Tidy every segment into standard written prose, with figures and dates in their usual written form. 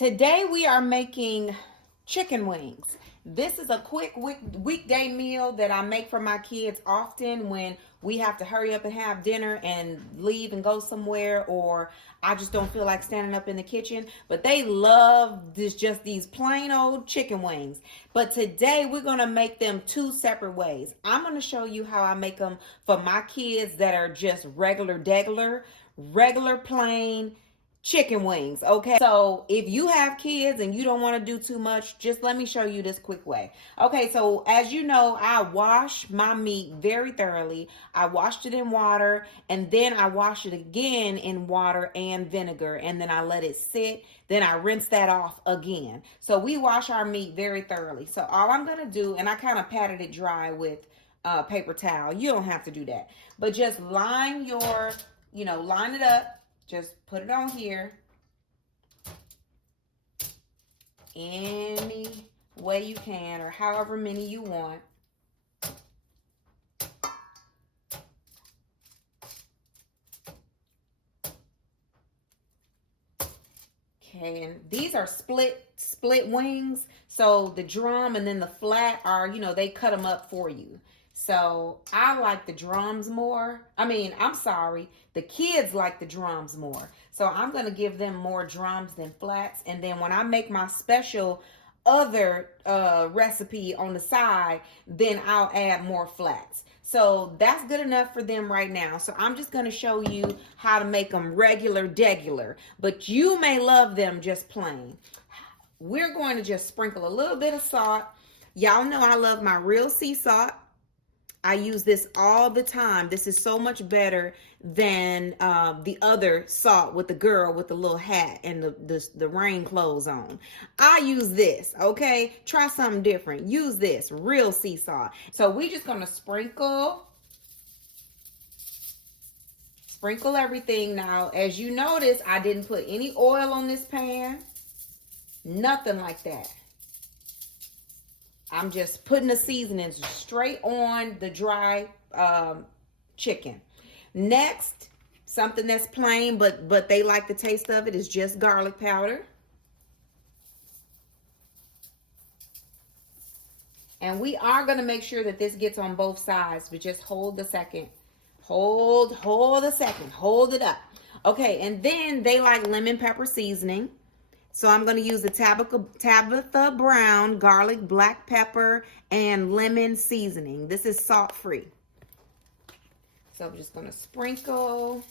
Today we are making chicken wings. This is a quick weekday meal that I make for my kids often when we have to hurry up and have dinner and leave and go somewhere, or I just don't feel like standing up in the kitchen. But they love just these plain old chicken wings. But today we're going to make them two separate ways. I'm going to show you how I make them for my kids that are just regular plain chicken wings. Okay, so if you have kids and you don't want to do too much, just let me show you this quick way. Okay, so as you know, I wash my meat very thoroughly. I washed it in water, and then I wash it again in water and vinegar, and then I let it sit. Then I rinse that off again. So we wash our meat very thoroughly. So all I'm gonna do, and I kind of patted it dry with paper towel. You don't have to do that, but just line line it up. Just put it on here any way you can, or however many you want. Okay, and these are split wings. So the drum and then the flat are, they cut them up for you. So I like the drums more. I'm sorry. The kids like the drums more. So I'm going to give them more drums than flats. And then when I make my special other recipe on the side, then I'll add more flats. So that's good enough for them right now. So I'm just going to show you how to make them regular. But you may love them just plain. We're going to just sprinkle a little bit of salt. Y'all know I love my real sea salt. I use this all the time. This is so much better than the other salt with the girl with the little hat and the rain clothes on. I use this, okay? Try something different. Use this, real sea salt. So we just gonna sprinkle everything. Now, as you notice, I didn't put any oil on this pan. Nothing like that. I'm just putting the seasonings straight on the dry chicken. Next, something that's plain, but they like the taste of it, is just garlic powder. And we are going to make sure that this gets on both sides, but just hold a second. Hold a second. Hold it up. Okay, and then they like lemon pepper seasoning. So I'm going to use the Tabitha brown garlic, black pepper, and lemon seasoning. This is salt-free. So I'm just going to sprinkle.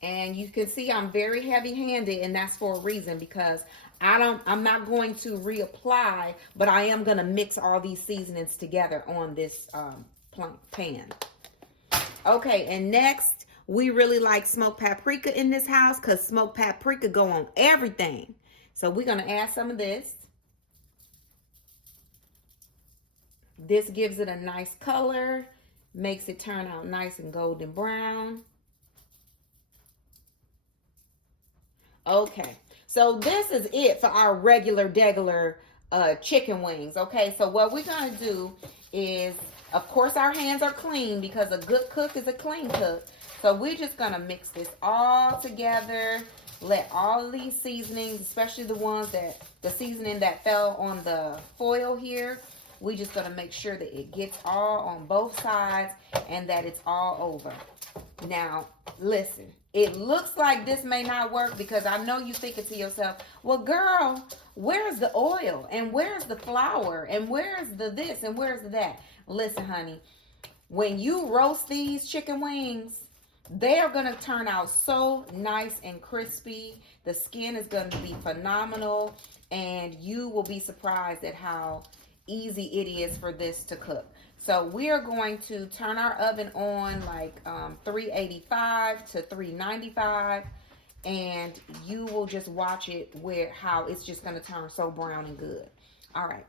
And you can see I'm very heavy-handed, and that's for a reason, because I'm not going to reapply, but I am going to mix all these seasonings together on this pan. Okay, and next, we really like smoked paprika in this house because smoked paprika go on everything. So we're going to add some of this. This gives it a nice color, makes it turn out nice and golden brown. Okay, so this is it for our regular chicken wings. Okay, so what we're going to do is, of course, our hands are clean because a good cook is a clean cook. So we're just going to mix this all together. Let all of these seasonings, especially the seasoning that fell on the foil here, we're just going to make sure that it gets all on both sides and that it's all over. Now, listen, it looks like this may not work because I know you're thinking to yourself, well, girl, where's the oil? And where's the flour? And where's the this? And where's the that? Listen, honey, when you roast these chicken wings, they are going to turn out so nice and crispy. The skin is going to be phenomenal, and you will be surprised at how easy it is for this to cook. So we are going to turn our oven on like 385 to 395, and you will just watch it how it's just going to turn so brown and good. All right.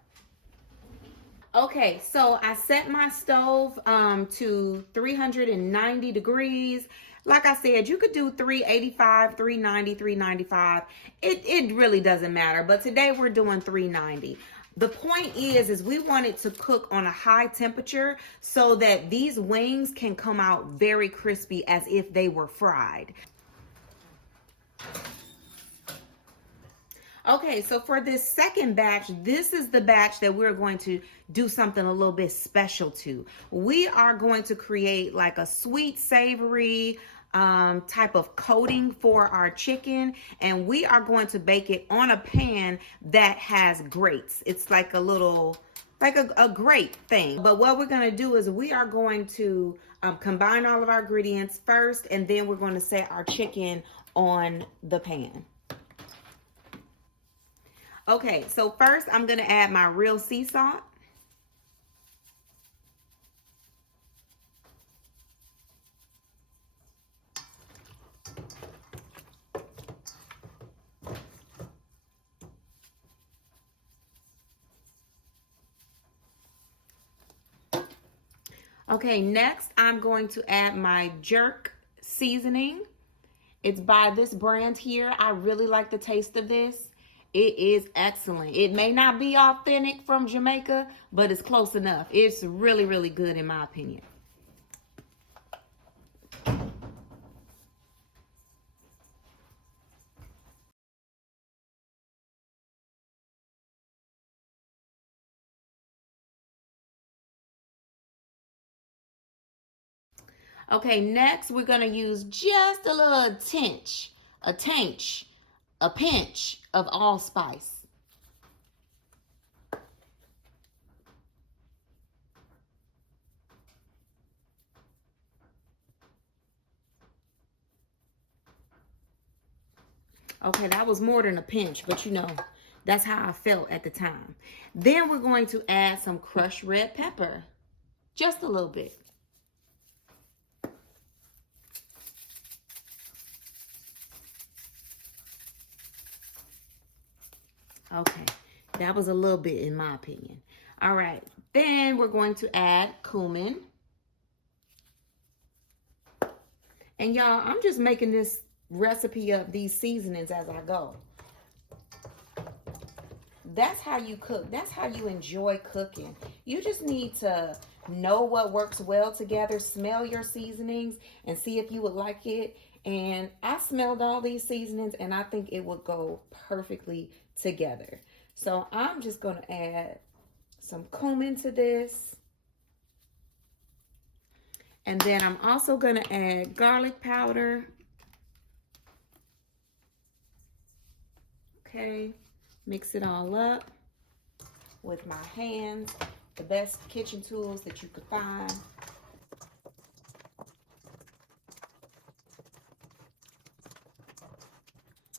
Okay, so I set my stove to 390 degrees. Like I said, you could do 385, 390, 395. It really doesn't matter. But today we're doing 390. The point is we want it to cook on a high temperature so that these wings can come out very crispy as if they were fried. Okay, so for this second batch, this is the batch that we're going to do something a little bit special to. We are going to create like a sweet, savory type of coating for our chicken, and we are going to bake it on a pan that has grates. It's like a little, like a grate thing. But what we're going to do is we are going to combine all of our ingredients first, and then we're going to set our chicken on the pan. Okay, so first I'm going to add my real sea salt. Okay, next I'm going to add my jerk seasoning. It's by this brand here. I really like the taste of this. It is excellent. It may not be authentic from Jamaica, but it's close enough. It's really, really good in my opinion. Okay, next we're going to use just a little a pinch of allspice. Okay, that was more than a pinch, but you know, that's how I felt at the time. Then we're going to add some crushed red pepper, just a little bit. Okay, that was a little bit in my opinion. All right, then we're going to add cumin. And y'all, I'm just making this recipe up, these seasonings as I go. That's how you cook. That's how you enjoy cooking. You just need to know what works well together, smell your seasonings, and see if you would like it. And I smelled all these seasonings, and I think it would go perfectly together. So I'm just going to add some cumin to this. And then I'm also going to add garlic powder. Okay, mix it all up with my hands, the best kitchen tools that you could find.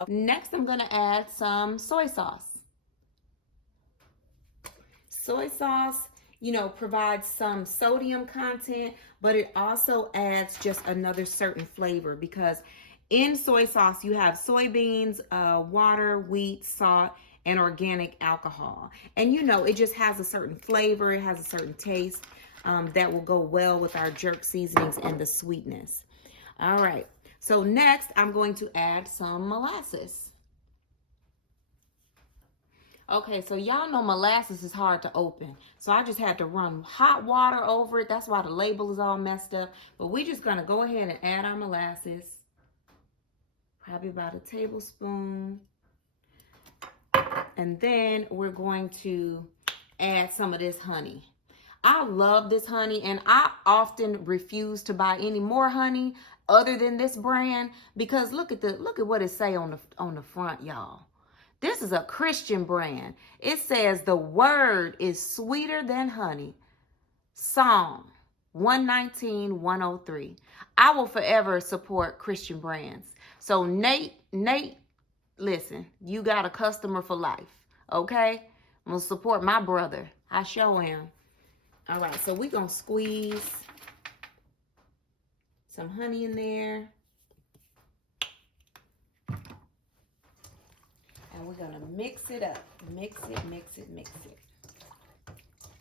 Next, I'm going to add some soy sauce. Soy sauce, you know, provides some sodium content, but it also adds just another certain flavor because in soy sauce, you have soybeans, water, wheat, salt, and organic alcohol. And you know, it just has a certain flavor, it has a certain taste that will go well with our jerk seasonings and the sweetness. All right. So next, I'm going to add some molasses. Okay, so y'all know molasses is hard to open. So I just had to run hot water over it. That's why the label is all messed up. But we're just going to go ahead and add our molasses. Probably about a tablespoon. And then we're going to add some of this honey. I love this honey, and I often refuse to buy any more honey other than this brand because look at what it say on the front, y'all. This is a Christian brand. It says the word is sweeter than honey. Psalm 119:103. I will forever support Christian brands. So Nate, listen, you got a customer for life, okay? I'm going to support my brother. I sure am. All right, so we're going to squeeze some honey in there. And we're going to mix it up. Mix it.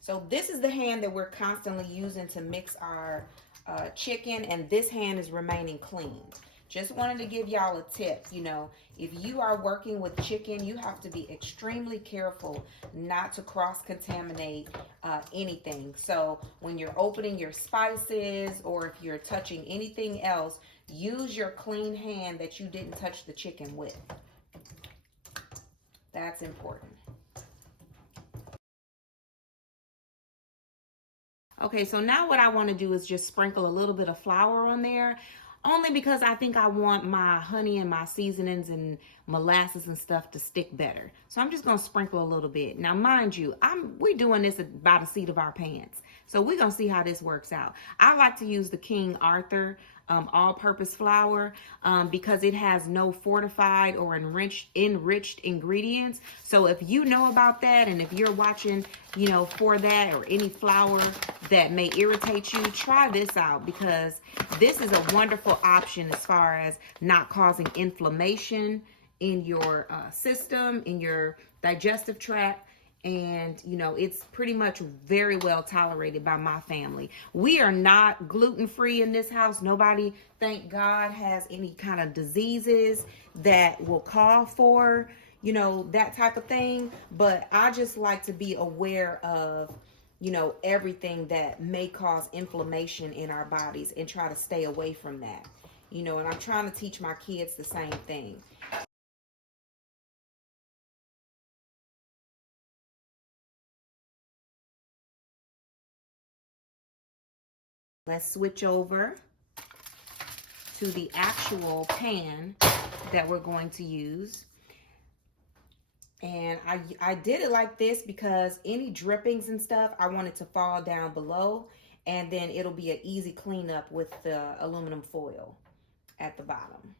So this is the hand that we're constantly using to mix our chicken, and this hand is remaining clean. just wanted to give y'all a tip. You know, if you are working with chicken, you have to be extremely careful not to cross-contaminate anything. So when you're opening your spices or if you're touching anything else, use your clean hand that you didn't touch the chicken with. That's important. Okay, so now what I want to do is just sprinkle a little bit of flour on there, only because I think I want my honey and my seasonings and molasses and stuff to stick better. So I'm just going to sprinkle a little bit. Now, mind you, we're doing this by the seat of our pants. So we're going to see how this works out. I like to use the King Arthur all-purpose flour because it has no fortified or enriched ingredients. So if you know about that, and if you're watching, you know, for that or any flour that may irritate you, try this out, because this is a wonderful option as far as not causing inflammation in your system, in your digestive tract. And, you know, it's pretty much very well tolerated by my family. We are not gluten-free in this house. Nobody, thank God, has any kind of diseases that will call for, you know, that type of thing. But I just like to be aware of, you know, everything that may cause inflammation in our bodies and try to stay away from that. You know, and I'm trying to teach my kids the same thing. Let's switch over to the actual pan that we're going to use. And I did it like this because any drippings and stuff, I want it to fall down below, and then it'll be an easy cleanup with the aluminum foil at the bottom.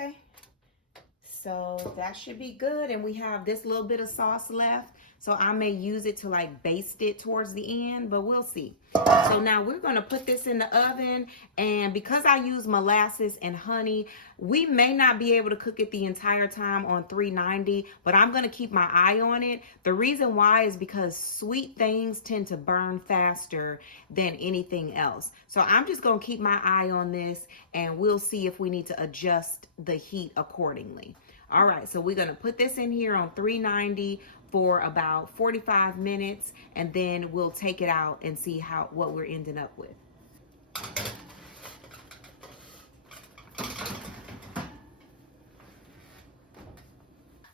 Okay, so that should be good. And we have this little bit of sauce left, so I may use it to like baste it towards the end, but we'll see. So now we're going to put this in the oven, and because I use molasses and honey, we may not be able to cook it the entire time on 390, but I'm going to keep my eye on it. The reason why is because sweet things tend to burn faster than anything else. So I'm just going to keep my eye on this, and we'll see if we need to adjust the heat accordingly. All right, so we're going to put this in here on 390 for about 45 minutes, and then we'll take it out and see what we're ending up with.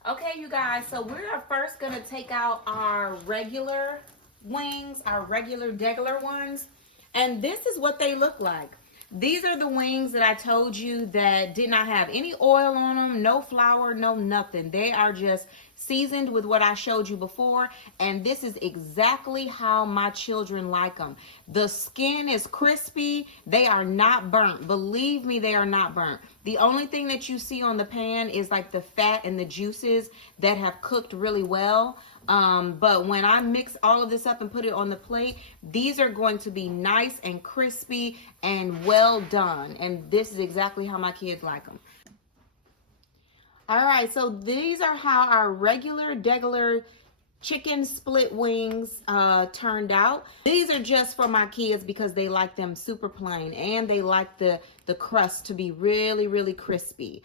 Okay, you guys, so we're first going to take out our regular wings, our regular ones, and this is what they look like. These are the wings that I told you that did not have any oil on them, no flour, no nothing. They are just seasoned with what I showed you before, and this is exactly how my children like them. The skin is crispy. They are not burnt. Believe me, they are not burnt. The only thing that you see on the pan is like the fat and the juices that have cooked really well. But when I mix all of this up and put it on the plate, these are going to be nice and crispy and well done. And this is exactly how my kids like them. All right, so these are how our regular chicken split wings turned out. These are just for my kids because they like them super plain, and they like the crust to be really crispy.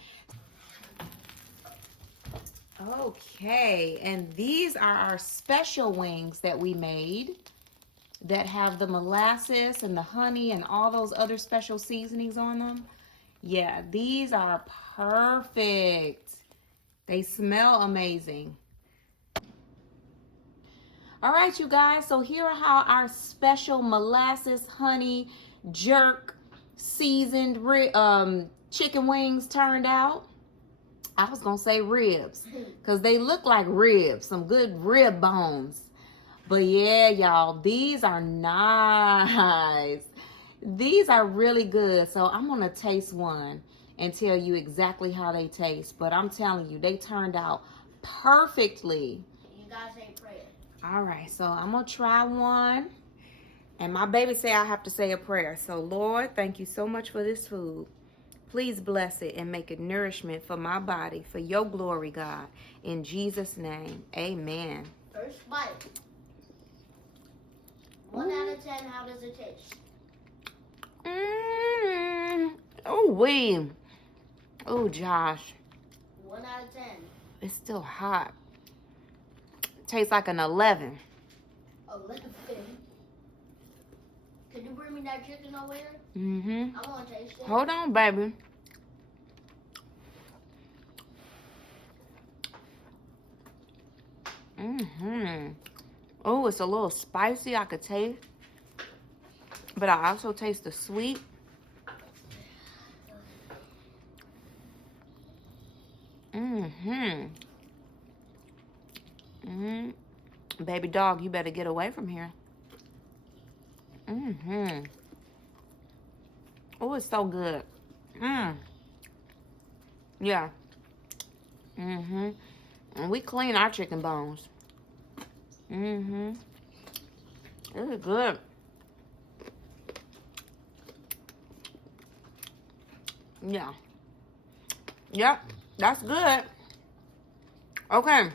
Okay, and these are our special wings that we made that have the molasses and the honey and all those other special seasonings on them. Yeah, these are perfect. They smell amazing. All right, you guys, so here are how our special molasses, honey, jerk, seasoned chicken wings turned out. I was going to say ribs because they look like ribs, some good rib bones. But yeah, y'all, these are nice. These are really good. So I'm going to taste one and tell you exactly how they taste. But I'm telling you, they turned out perfectly. You guys say prayer. All right, so I'm going to try one. And my baby say I have to say a prayer. So, Lord, thank you so much for this food. Please bless it and make it nourishment for my body, for your glory, God. In Jesus' name, amen. First bite. 1 out of 10, how does it taste? Oh, wee. Oh, Josh. 1 out of 10. It's still hot. Tastes like an 11. 11. Could you bring me that chicken over here? Mm-hmm. I want to taste it. Hold on, baby. Mm-hmm. Oh, it's a little spicy, I could taste. But I also taste the sweet. Mm-hmm. Mm-hmm. Baby dog, you better get away from here. Mm-hmm. Oh, it's so good. Yeah. Mm-hmm. And we clean our chicken bones. Mm-hmm. It's good. Yeah. Yep. That's good. Okay.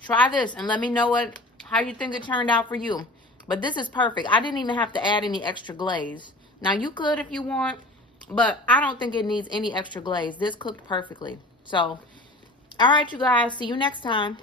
Try this and let me know how you think it turned out for you. But this is perfect. I didn't even have to add any extra glaze. Now, you could if you want, but I don't think it needs any extra glaze. This cooked perfectly. So, all right, you guys. See you next time.